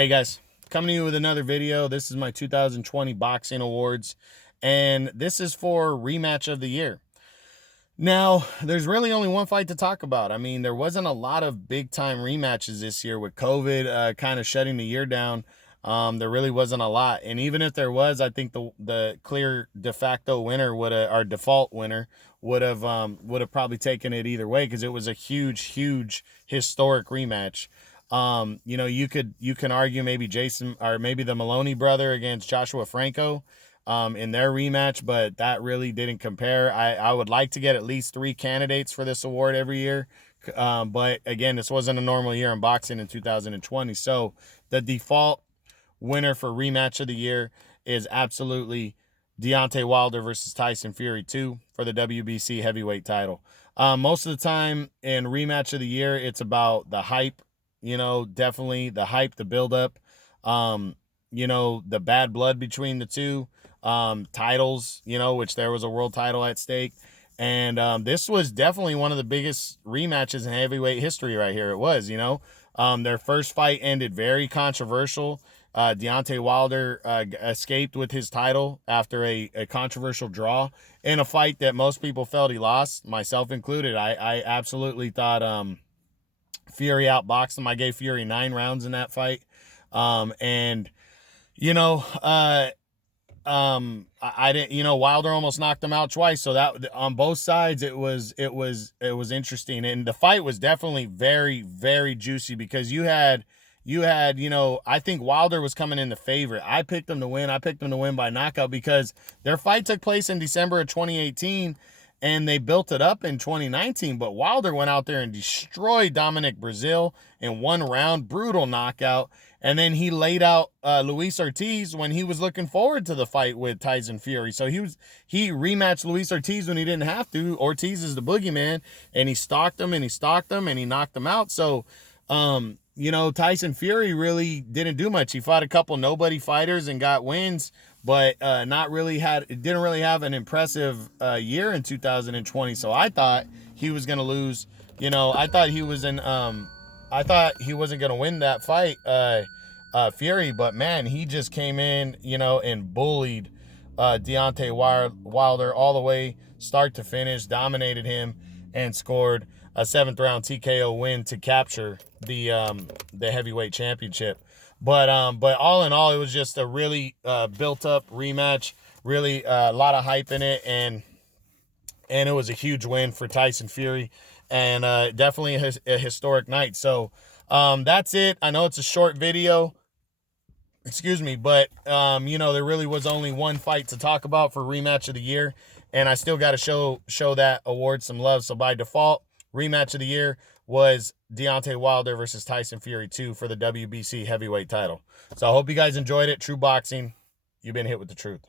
Hey guys, coming to you with another video. This is my 2020 boxing awards, and this is for rematch of the year. Now, there's really only one fight to talk about. I mean, there wasn't a lot of big time rematches this year with COVID kind of shutting the year down. There really wasn't a lot, and even if there was, I think the clear de facto winner would have, our default winner would have probably taken it either way, because it was a huge historic rematch. You can argue maybe Jason or maybe the Maloney brother against Joshua Franco in their rematch, but that really didn't compare. I would like to get at least 3 candidates for this award every year. But again, this wasn't a normal year in boxing in 2020. So the default winner for rematch of the year is absolutely Deontay Wilder versus Tyson Fury 2 for the WBC heavyweight title. Most of the time in rematch of the year, it's about the hype, definitely the hype, the buildup, the bad blood between the two, titles, which there was a world title at stake. And this was definitely one of the biggest rematches in heavyweight history right here. It was, their first fight ended very controversial. Deontay Wilder escaped with his title after a controversial draw in a fight that most people felt he lost, myself included. I absolutely thought Fury outboxed him. I gave Fury 9 rounds in that fight. I didn't, Wilder almost knocked him out twice. So that on both sides, it was interesting. And the fight was definitely very juicy, because you had, I think Wilder was coming in the favorite. I picked him to win. I picked him to win by knockout, because their fight took place in December of 2018 and they built it up in 2019. But Wilder went out there and destroyed Dominic Brazil in 1 round, brutal knockout. And then he laid out Luis Ortiz when he was looking forward to the fight with Tyson Fury. So he rematched Luis Ortiz when he didn't have to. Ortiz is the boogeyman, and he stalked him and he knocked him out. So, Tyson Fury really didn't do much. He fought a couple nobody fighters and got wins, but didn't really have an impressive year in 2020. So I thought he was going to lose. I thought he wasn't going to win that fight, Fury, but man, he just came in, and bullied Deontay Wilder all the way, start to finish, dominated him, and scored a 7th round TKO win to capture the heavyweight championship. But all in all, it was just a really built up rematch, really a lot of hype in it, and it was a huge win for Tyson Fury, and definitely a historic night. So that's it. I know it's a short video, but there really was only one fight to talk about for rematch of the year, and I still got to show that award some love. So by default, rematch of the year was Deontay Wilder versus Tyson Fury 2 for the WBC heavyweight title. So I hope you guys enjoyed it. True boxing, you've been hit with the truth.